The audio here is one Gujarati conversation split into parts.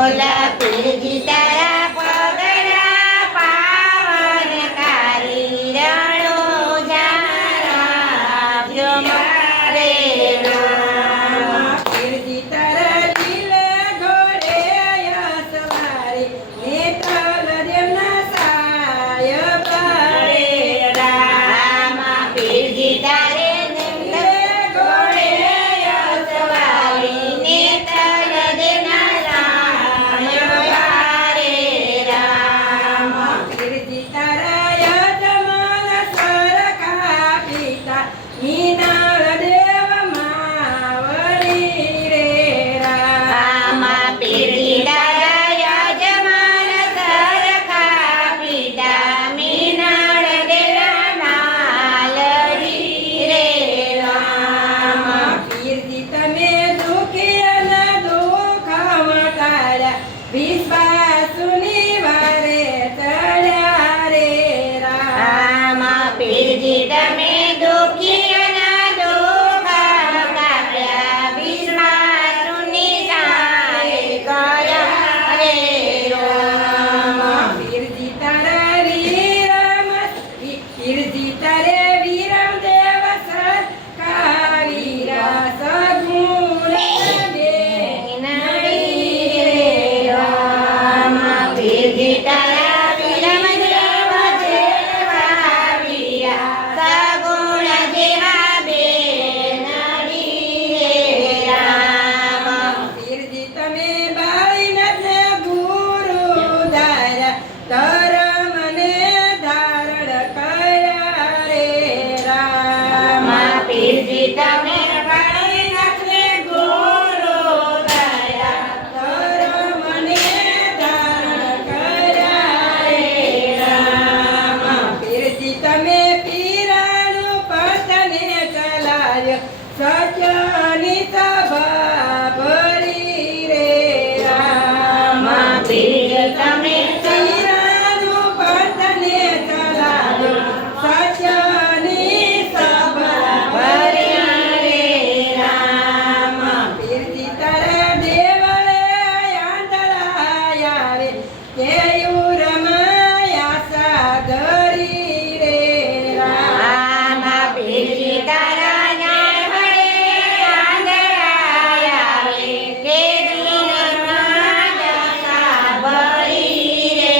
ઓલા પીરજી તારા પગલા પાવનકારી રણો જારા જો મારે રામ. પીરજી તારા લીલે ઘોડે સવારી નેતલ દેવના સાય પડે રામ. પીરજી તારે લીલે ઘોડે સવારી નેતલ દેના સાય વારે રામ. પીરજી તારા યજમાન સરખા પિતા હિનાળ દેવ માવડી રે રામ. પીરજી તારા યજમાન સરખા પિતા મીનાળ દેના લડી રે રામ. પીરજી તમે દુખી અને દુઃખ મટાડ્યા વિશ્વાસુની વારે ચડ્યા રે રામ. પીરજી તમે દુખિયાના દુઃખ કાપ્યા વિશ્વાસુની સહાય કર્યા રે રામ. પીરજી તારા વીરમ પીરજી તારે વીરમ દેવ સરખા વીરા સગુણ દે નડી રે રામ. પીરજી તારા વિરમ દેવ જેવા વીરા સગુણ જેવા બે નડી રે રામ. પીરજી તમે બાળીને ગુરુ ધાર્યા ધર્મ ને ધારણ કર્યા રે રામ. પીરજી તમે બાળીનાથને ગુરુ દયા ધર્મ ને ધારણ કર્યા રે રામ. પીરજી તમે પીરાનું પથને ચલાવ્યો સત્યની સભા ભરી રે રામ. પીરજી તમે પીરાનું પથને ચલાવ્યો સત્યની સભા ભરી રે રામ. પીરજી તારા દેવળે આંધળા આવે કેયુરમાં આશા ધરી રે રામ. પીરજી તારા ન્યાય વડે આંધળા આવે કે દિનમાં દશા ભરી રે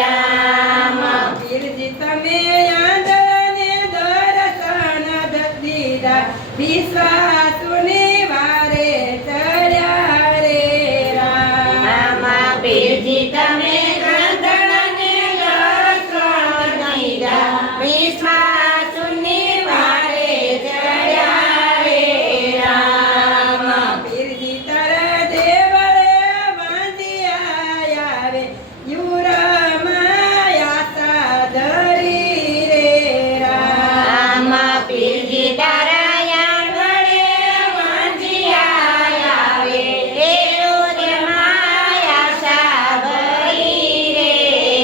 રામ. પીરજી તમે આંધળાને દર્શન દીધા વિશ્વાસુની વારે ચડ્યા રે રામ. પીરજી તમે આંધળાને દર્શન દીધા વિશ્વાસુની વારે ચડ્યા રે રામ. પીરજી તારા દેવળે વાંધિયા આવે યુરમાં આશા ધરી રે રામ. પીરજી તારા આંગણે વાંધિયા આવે એરોદમાં આશા ભરી રે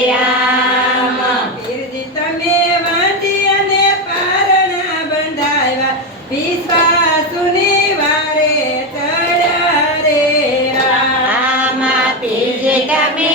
રામ. પીરજી તમે વાંધી અને પારણા બંધાવ્યા વિશ્વાસુની વારે ચડ્યા રે રામ. પીરજી તમે